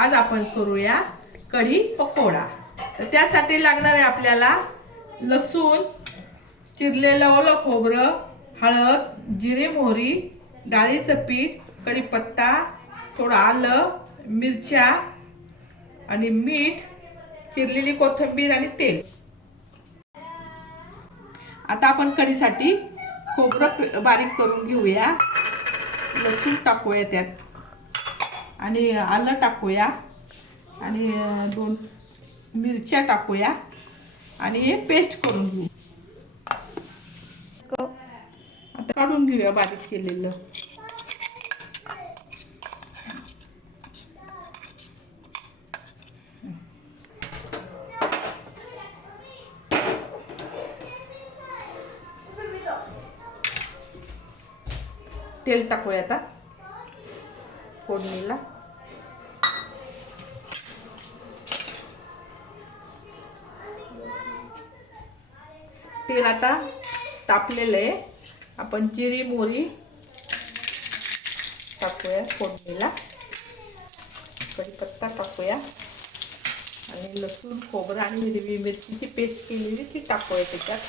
आज आपण करूया कढी पकोडा. तर त्यासाठी लागणार आहे आपल्याला लसूण चिरलेलं ओलं खोबरं हळद जिरे मोहरी डाळीचं पीठ कढीपत्ता थोडं आलं मिरच्या आणि मीठ चिरलेली कोथिंबीर आणि तेल. आता आपण कढीसाठी खोबरं बारीक करून घेऊया. लसूण टाकूया त्यात. आणि आलं टाकूया. आणि दोन मिरच्या टाकूया. आणि हे पेस्ट करून घेऊ. आता काढून घेऊया बारीक केलेलं. तेल टाकूया आता. फोडणीला. तेल आता तापलेलं आहे. आपण जिरी मोरी टाकूया फोडणीला. कढीपत्ता टाकूया. आणि लसूण खोबरं आणि हिरवी मिरचीची पेस्ट केलेली ती टाकूया त्याच्यात.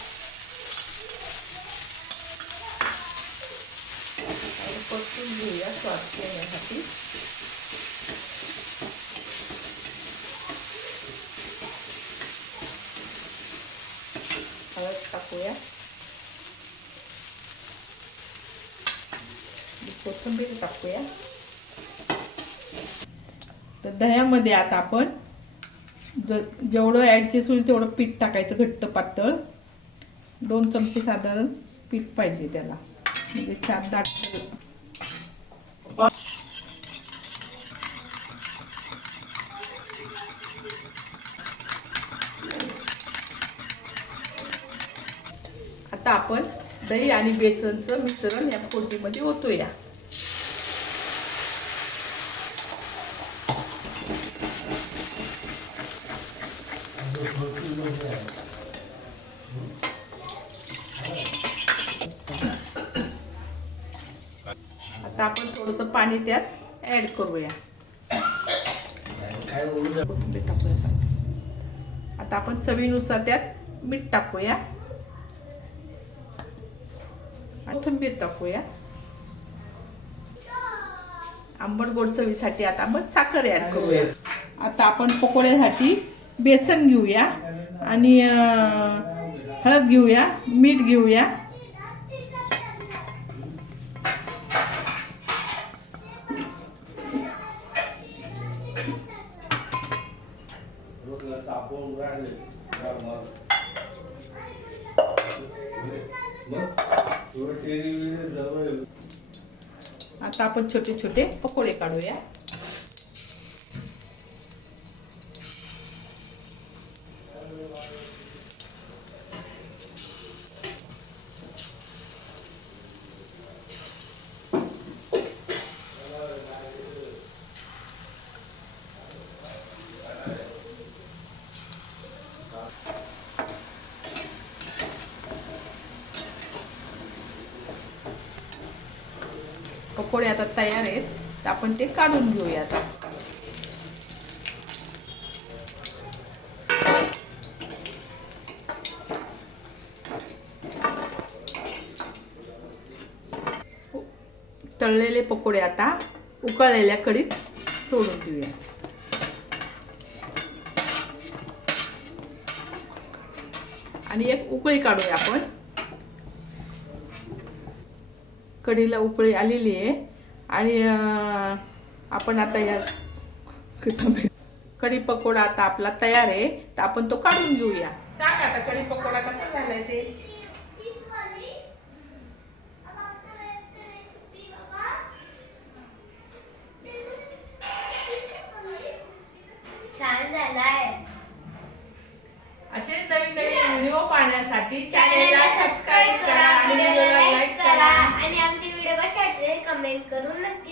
घेऊया स्वाद येण्यासाठी हळद टाकूया. कोथिंबीर टाकूया. तर दह्यामध्ये आता आपण जेवढं ॲडजस्ट होईल तेवढं पीठ टाकायचं घट्ट पातळ. दोन चमचे साधारण पीठ पाहिजे त्याला. म्हणजे छान दाट आता आपण दही आणि बेसनचं मिश्रण या फोडणीमध्ये ओतूया. आता आपण थोडंसं पाणी त्यात ऍड करूया. आता आपण चवीनुसार त्यात मीठ टाकूया आणि कोथिंबीर टाकूया. आंबट गोड चवीसाठी आता आपण साखर ऍड करूया. आता आपण पकोड्यासाठी बेसन घेऊया आणि हळद घेऊया मीठ घेऊया. आता आपण छोटे छोटे पकोडे काढूया. पकोडे आता तयार आहेत तर आपण ते काढून घेऊया आता. तळलेले पकोडे आता उकळलेल्या कडीत सोडून देऊया. आणि एक उकळी काढूया आपण. कढीला उकळी आलेली आहे. आणि आपण आता या कढी पकोडा आता आपला तयार आहे. तर आपण तो काढून घेऊया. सांग आता कढी पकोडा कसा झालाय ते? छान झालाय. असे नवीन नवीन व्हिडिओ पाहण्यासाठी चॅनलला सबस्क्राईब करा आणि लाईक करा आणि आमचे व्हिडिओ कसे वाटले कमेंट करून नक्की